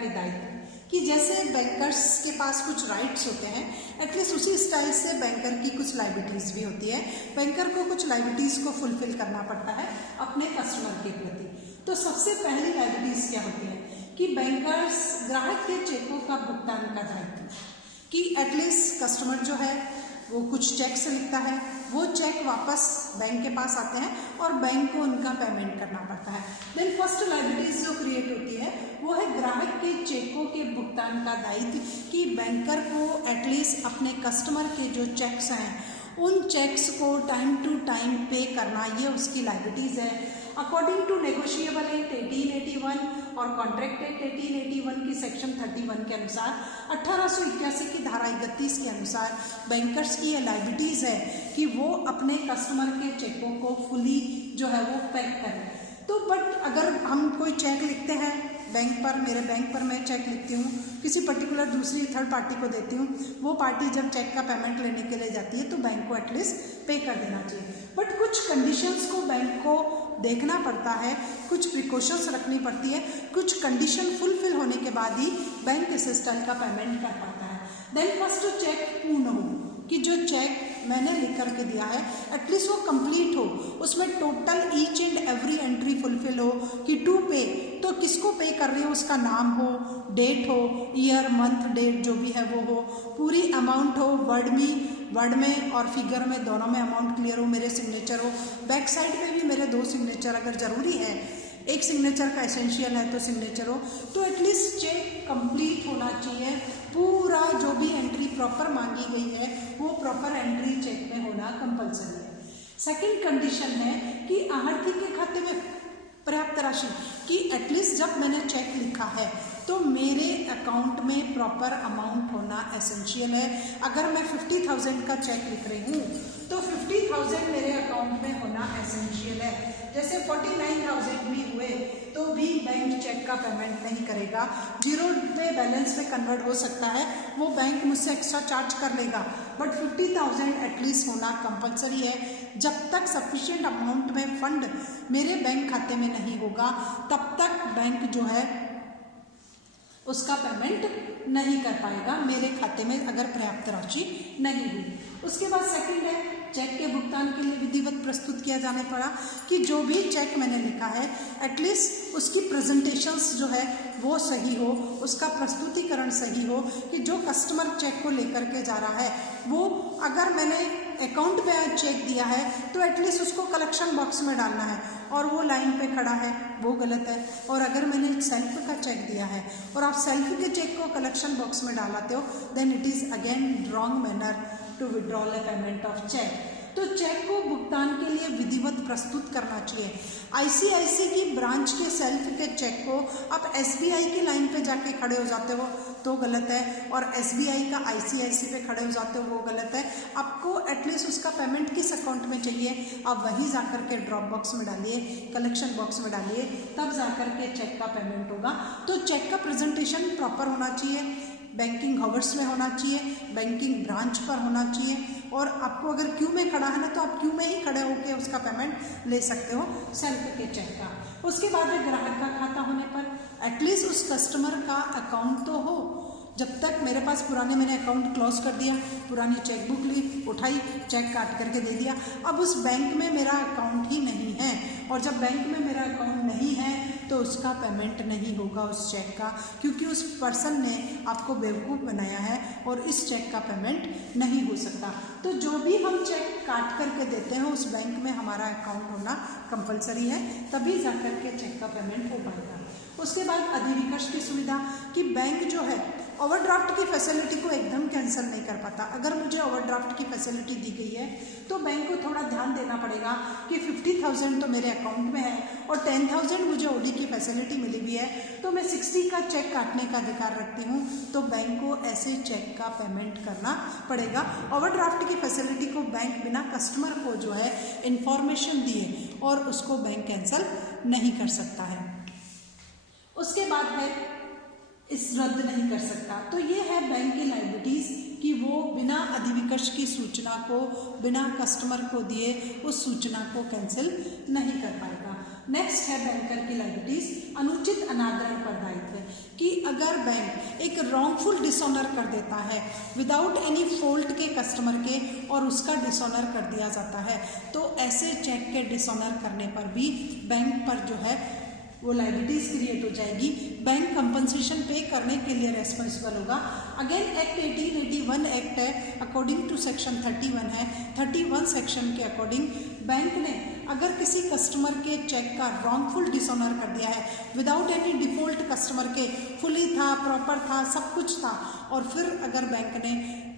के दायित्व कि जैसे बैंकर्स के पास कुछ राइट्स होते हैं, एटलीस्ट उसी स्टाइल से बैंकर की कुछ लायबिलिटीज़ भी होती है। बैंकर को कुछ लायबिलिटीज़ को फुलफिल करना पड़ता है अपने कस्टमर के प्रति। तो सबसे पहली लायबिलिटीज़ क्या होती है कि बैंकर्स ग्राहक के चेकों का भुगतान का दायित्व, कि एटलीस्ट कस्टमर जो है वो कुछ चेक से लिखता है, वो चेक वापस बैंक के पास आते हैं और बैंक को उनका पेमेंट करना पड़ता है। देन फर्स्ट लायबिलिटीज जो क्रिएट होती है वो है ग्राहक के चेकों के भुगतान का दायित्व, कि बैंकर को एटलीस्ट अपने कस्टमर के जो चेक्स हैं उन चेक्स को टाइम टू टाइम पे करना, ये उसकी लायबिलिटीज़ है। अकॉर्डिंग टू नेगोशिएबल एक्ट 1881 और कॉन्ट्रैक्ट एक्ट 1881 की सेक्शन 31 के अनुसार 1881 की धारा 31 के अनुसार बैंकर्स की ये लायबिलिटीज़ है कि वो अपने कस्टमर के चेकों को फुली जो है वो पैक करें। तो बट अगर हम कोई चेक लिखते हैं बैंक पर, मेरे बैंक पर मैं चेक लिखती हूँ, किसी पर्टिकुलर दूसरी थर्ड पार्टी को देती हूँ, वो पार्टी जब चेक का पेमेंट लेने के लिए जाती है तो बैंक को एटलीस्ट पे कर देना चाहिए। बट कुछ कंडीशंस को बैंक को देखना पड़ता है, कुछ प्रिकॉशंस रखनी पड़ती है, कुछ कंडीशन फुलफिल होने के बाद ही बैंक इस स्टाइल का पेमेंट कर पाता है। देन फर्स्ट चेक पूर्ण हो, कि जो चेक मैंने लिख करके दिया है एटलीस्ट वो कंप्लीट हो, उसमें total each and every entry fulfil हो, कि टू पे तो किसको पे कर रही हो उसका नाम हो, डेट हो, ईयर मंथ डेट जो भी है वो हो, पूरी अमाउंट हो, वर्ड में और फिगर में दोनों में अमाउंट क्लियर हो, मेरे सिग्नेचर हो, बैक साइड पे भी मेरे 2 सिग्नेचर अगर ज़रूरी है, एक सिग्नेचर का एसेंशियल है तो सिग्नेचर हो, तो एटलीस्ट चेक कंप्लीट होना चाहिए। पूरा जो भी एंट्री प्रॉपर मांगी गई है वो प्रॉपर एंट्री चेक में होना कंपलसरी है। सेकंड कंडीशन है कि आढ़ती के खाते में पर्याप्त राशि, कि एटलीस्ट जब मैंने चेक लिखा है तो मेरे अकाउंट में प्रॉपर अमाउंट होना एसेंशियल है। अगर मैं 50,000 का चेक लिख रही हूँ तो 50,000 मेरे अकाउंट में होना एसेंशियल है। जैसे 49,000 भी हुए तो भी बैंक चेक का पेमेंट नहीं करेगा, जीरो पे बैलेंस में कन्वर्ट हो सकता है, वो बैंक मुझसे एक्स्ट्रा चार्ज कर लेगा, बट 50,000 एटलीस्ट होना कंपलसरी है। जब तक सफिशिएंट अमाउंट में फंड मेरे बैंक खाते में नहीं होगा तब तक बैंक जो है उसका पेमेंट नहीं कर पाएगा मेरे खाते में अगर पर्याप्त राशि नहीं हुई। उसके बाद सेकंड है चेक के भुगतान के लिए विधिवत प्रस्तुत किया जाने पड़ा, कि जो भी चेक मैंने लिखा है एटलीस्ट उसकी प्रेजेंटेशंस जो है वो सही हो, उसका प्रस्तुतिकरण सही हो, कि जो कस्टमर चेक को लेकर के जा रहा है वो, अगर मैंने अकाउंट पे चेक दिया है तो एटलीस्ट उसको कलेक्शन बॉक्स में डालना है और वो लाइन पे खड़ा है वो गलत है। और अगर मैंने सेल्फ का चेक दिया है और आप सेल्फ के चेक को कलेक्शन बॉक्स में डालाते हो then it is again wrong manner to withdrawal a payment of cheque. तो चेक को भुगतान के लिए विधिवत प्रस्तुत करना चाहिए। आईसीआईसी की ब्रांच के सेल्फ के चेक को आप एसबीआई की लाइन पे जाके खड़े हो जाते हो तो गलत है, और एसबीआई का आईसीआईसी पे खड़े हो जाते हो वो गलत है। आपको एटलीस्ट उसका पेमेंट किस अकाउंट में चाहिए आप वहीं जाकर के ड्रॉप बॉक्स में डालिए, कलेक्शन बॉक्स में डालिए, तब जाकर के चेक का पेमेंट होगा। तो चेक का प्रेजेंटेशन प्रॉपर होना चाहिए, बैंकिंग हावर्स में होना चाहिए, बैंकिंग ब्रांच पर होना चाहिए, और आपको अगर क्यू में खड़ा है ना तो आप क्यू में ही खड़े होकर उसका पेमेंट ले सकते हो सेल्फ के चेक का। उसके बाद ग्राहक का खाता होने पर एटलीस्ट उस कस्टमर का अकाउंट तो हो। जब तक मेरे पास पुराने, मैंने अकाउंट क्लोज कर दिया, पुरानी चेकबुक ली, उठाई, चेक काट करके दे दिया, अब उस बैंक में मेरा अकाउंट ही नहीं है, और जब बैंक में मेरा अकाउंट नहीं है तो उसका पेमेंट नहीं होगा उस चेक का, क्योंकि उस पर्सन ने आपको बेवकूफ़ बनाया है और इस चेक का पेमेंट नहीं हो सकता। तो जो भी हम चेक काट करके देते हैं उस बैंक में हमारा अकाउंट होना कंपलसरी है, तभी जाकर के चेक का पेमेंट हो पाएगा। उसके बाद अधिविकर्ष की सुविधा, कि बैंक जो है ओवरड्राफ्ट की फैसिलिटी को एकदम कैंसिल नहीं कर पाता। अगर मुझे ओवरड्राफ्ट की फैसिलिटी दी गई है तो बैंक को थोड़ा ध्यान देना पड़ेगा कि 50,000 तो मेरे अकाउंट में है और 10,000 मुझे ओडी की फैसिलिटी मिली हुई है, तो मैं 60 का चेक काटने का अधिकार रखती हूँ, तो बैंक को ऐसे चेक का पेमेंट करना पड़ेगा। ओवरड्राफ्ट की फैसिलिटी को बैंक बिना कस्टमर को जो है इंफॉर्मेशन दिए और उसको बैंक कैंसिल नहीं कर सकता है। उसके बाद है इस रद्द नहीं कर सकता। तो ये है बैंक की लायबिलिटीज़ कि वो बिना अधिविकर्ष की सूचना को, बिना कस्टमर को दिए उस सूचना को कैंसिल नहीं कर पाएगा। नेक्स्ट है बैंकर की लायबिलिटीज़ अनुचित अनादरण पर दायित्व, कि अगर बैंक एक रॉन्गफुल डिसऑनर कर देता है विदाउट एनी फॉल्ट के कस्टमर के और उसका डिसऑनर कर दिया जाता है, तो ऐसे चेक के डिसऑनर करने पर भी बैंक पर जो है वो लायबिलिटीज क्रिएट हो जाएगी। बैंक कंपनसेशन पे करने के लिए रेस्पॉन्सिबल होगा। अगेन एक्ट 1881 एक्ट है, अकॉर्डिंग टू सेक्शन 31 है, 31 सेक्शन के अकॉर्डिंग बैंक ने अगर किसी कस्टमर के चेक का रॉन्गफुल डिसऑनर कर दिया है विदाउट एनी डिफॉल्ट, कस्टमर के फुली था, प्रॉपर था, सब कुछ था, और फिर अगर बैंक ने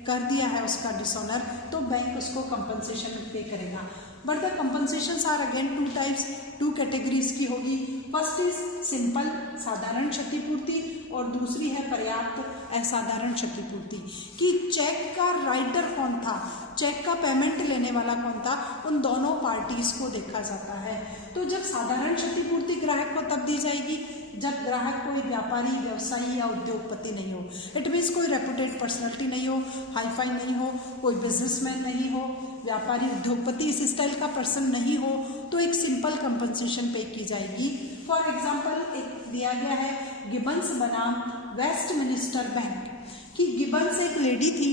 कर दिया है उसका डिसऑनर, तो बैंक उसको कंपनसेशन पे करेगा। But the compensations are again two types, two categories की होगी। फर्स्ट इज सिंपल साधारण क्षतिपूर्ति और दूसरी है पर्याप्त असाधारण क्षतिपूर्ति। कि चेक का राइटर कौन था, चेक का पेमेंट लेने वाला कौन था, उन दोनों पार्टीज को देखा जाता है। तो जब साधारण क्षतिपूर्ति ग्राहक को तब दी जाएगी जब ग्राहक कोई व्यापारी, व्यवसायी या उद्योगपति नहीं हो। इट मीन्स कोई रेपुटेड पर्सनैलिटी नहीं हो, हाईफाई नहीं हो, कोई बिजनेसमैन नहीं हो, व्यापारी, उद्योगपति इस स्टाइल का पर्सन नहीं हो, तो एक सिंपल कंपनसेशन पे की जाएगी। फॉर एग्जाम्पल एक दिया गया है गिबन्स बनाम वेस्टमिनिस्टर बैंक। कि गिबन्स एक लेडी थी,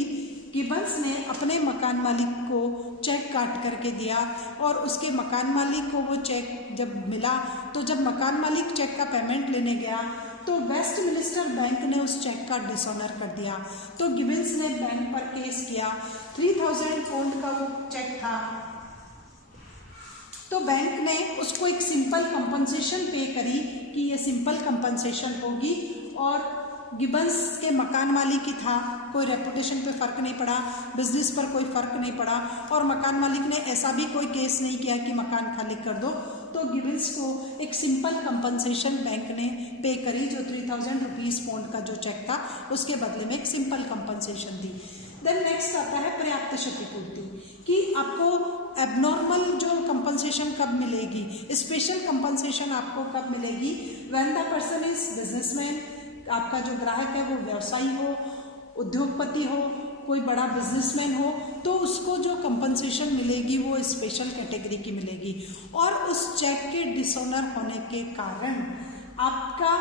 गिबन्स ने अपने मकान मालिक को चेक काट करके दिया और उसके मकान मालिक को वो चेक जब मिला, तो जब मकान मालिक चेक का पेमेंट लेने गया तो वेस्टमिनिस्टर बैंक ने उस चेक का डिसऑनर कर दिया। तो गिबन्स ने बैंक पर केस किया। 3000 पाउंड का वो चेक था, तो बैंक ने उसको एक सिंपल कंपनसेशन पे करी कि ये सिंपल कंपनसेशन होगी, और गिबन्स के मकान मालिक ही था, कोई रेपुटेशन पे फ़र्क नहीं पड़ा, बिजनेस पर कोई फ़र्क नहीं पड़ा, और मकान मालिक ने ऐसा भी कोई केस नहीं किया कि मकान खाली कर दो, तो गिबन्स को एक सिंपल कंपनसेशन बैंक ने पे करी, जो 3000 रुपीज़ पाउंड का जो चेक था उसके बदले में एक सिंपल कंपनसेशन दी। देन नेक्स्ट आता है पर्याप्त क्षतिपूर्ति। कि आपको एबनॉर्मल जो कंपनसेशन कब मिलेगी, स्पेशल कंपनसेशन आपको कब मिलेगी, when the person is businessman, आपका जो ग्राहक है वो व्यवसायी हो, उद्योगपति हो, कोई बड़ा बिजनेसमैन हो, तो उसको जो कंपनसेशन मिलेगी वो स्पेशल कैटेगरी की मिलेगी। और उस चेक के डिसऑनर होने के कारण आपका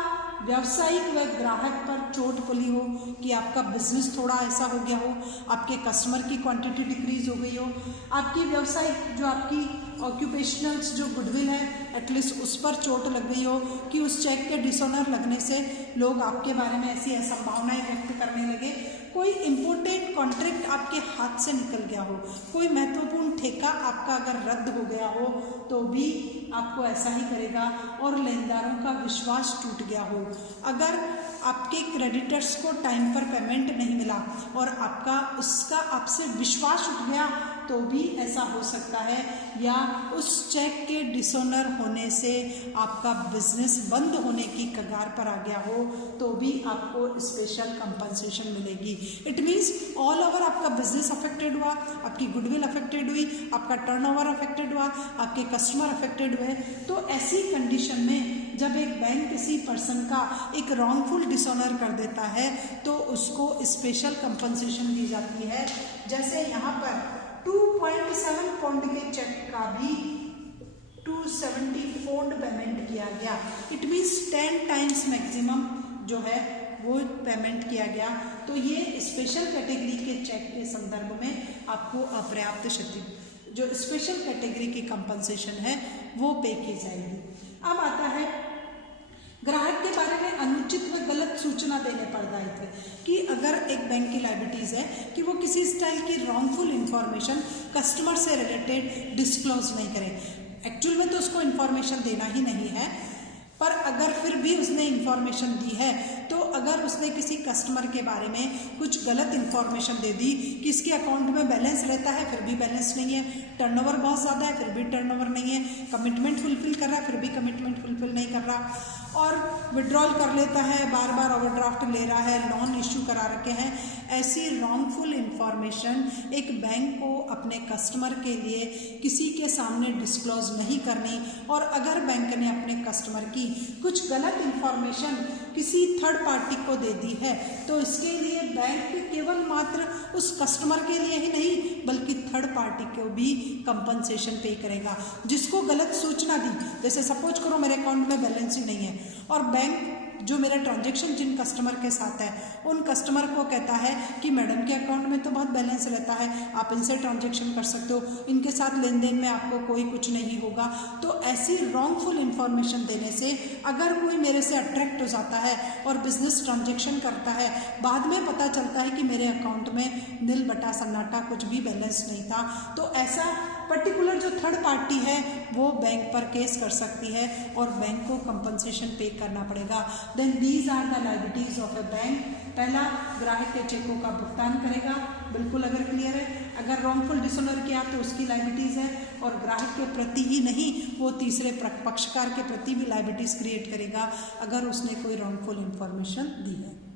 व्यावसायिक व ग्राहक पर चोट पली हो, कि आपका बिजनेस थोड़ा ऐसा हो गया हो, आपके कस्टमर की क्वांटिटी डिक्रीज हो गई हो, आपकी व्यवसायिक जो आपकी ऑक्यूपेशनल जो गुडविल है एटलीस्ट उस पर चोट लग गई हो, कि उस चेक के डिसऑनर लगने से लोग आपके बारे में ऐसी असंभावनाएं व्यक्त करने लगे, कोई इम्पोर्टेंट कॉन्ट्रैक्ट आपके हाथ से निकल गया हो, कोई महत्वपूर्ण ठेका आपका अगर रद्द हो गया हो, तो भी आपको ऐसा ही करेगा, और लेनदारों का विश्वास टूट गया हो, अगर आपके क्रेडिटर्स को टाइम पर पेमेंट नहीं मिला और उसका आपसे विश्वास उठ गया, तो भी ऐसा हो सकता है, या उस चेक के डिसऑनर होने से आपका बिजनेस बंद होने की कगार पर आ गया हो, तो भी आपको स्पेशल कंपनसेशन मिलेगी। इट मीन्स ऑल ओवर आपका बिजनेस अफेक्टेड हुआ, आपकी गुडविल अफेक्टेड हुई, आपका टर्नओवर अफेक्टेड हुआ, आपके कस्टमर अफेक्टेड हुए, तो ऐसी कंडीशन में जब एक बैंक किसी पर्सन का एक रॉन्गफुल डिसऑनर कर देता है तो उसको स्पेशल कंपनसेशन दी जाती है। जैसे यहाँ पर 2.7 पाउंड के चेक का भी 270 पाउंड पेमेंट किया गया। इट मीन्स 10 टाइम्स मैक्सिमम जो है वो पेमेंट किया गया। तो ये स्पेशल कैटेगरी के चेक के संदर्भ में आपको अपर्याप्त क्षति, जो स्पेशल कैटेगरी की कंपनसेशन है वो पे की जाएगी। अब आता है ग्राहक के बारे में अनुचित व गलत सूचना देने पर दायित्व। कि अगर एक बैंक की लायबिलिटीज़ है कि वो किसी स्टाइल की रॉन्गफुल इंफॉर्मेशन कस्टमर से रिलेटेड डिस्क्लोज नहीं करे, एक्चुअल में तो उसको इन्फॉर्मेशन देना ही नहीं है, पर अगर फिर भी उसने इन्फॉर्मेशन दी है, तो अगर उसने किसी कस्टमर के बारे में कुछ गलत इन्फॉर्मेशन दे दी कि इसके अकाउंट में बैलेंस रहता है फिर भी बैलेंस नहीं है, टर्नओवर बहुत ज़्यादा है फिर भी टर्नओवर नहीं है, कमिटमेंट फुलफिल कर रहा है फिर भी कमिटमेंट फुलफिल नहीं कर रहा, और विड्रॉल कर लेता है, बार बार ओवरड्राफ्ट ले रहा है, लोन इश्यू करा रखे हैं, ऐसी रॉन्गफुल इन्फॉर्मेशन एक बैंक को अपने कस्टमर के लिए किसी के सामने डिस्क्लोज नहीं करनी। और अगर बैंक ने अपने कस्टमर की कुछ गलत इन्फॉर्मेशन किसी थर्ड पार्टी को दे दी है, तो इसके लिए बैंक केवल मात्र उस कस्टमर के लिए ही नहीं बल्कि थर्ड पार्टी को भी कंपनसेशन पे करेगा। जिसको गलत सूचना दी, जैसे सपोज करो मेरे अकाउंट में बैलेंस ही नहीं है और बैंक जो मेरा ट्रांजेक्शन जिन कस्टमर के साथ है उन कस्टमर को कहता है कि मैडम के अकाउंट में तो बहुत बैलेंस रहता है, आप इनसे ट्रांजेक्शन कर सकते हो, इनके साथ लेन देन में आपको कोई कुछ नहीं होगा। तो ऐसी रॉन्गफुल इन्फॉर्मेशन देने से अगर कोई मेरे से अट्रैक्ट हो जाता है और बिजनेस ट्रांजेक्शन करता है, बाद में पता चलता है कि मेरे अकाउंट में नील बटा सन्नाटा, कुछ भी बैलेंस नहीं था, तो ऐसा पर्टिकुलर जो थर्ड पार्टी है वो बैंक पर केस कर सकती है और बैंक को कंपनसेशन पे करना पड़ेगा। Then these are the liabilities of a bank. पहला, ग्राहक के चेकों का भुगतान करेगा, बिल्कुल अगर क्लियर है। अगर रॉन्गफुल डिसऑनर किया तो उसकी लायबिलिटीज है, और ग्राहक के प्रति ही नहीं, वो तीसरे पक्षकार के प्रति भी लायबिलिटीज क्रिएट करेगा अगर उसने कोई रॉन्गफुल इंफॉर्मेशन दी है।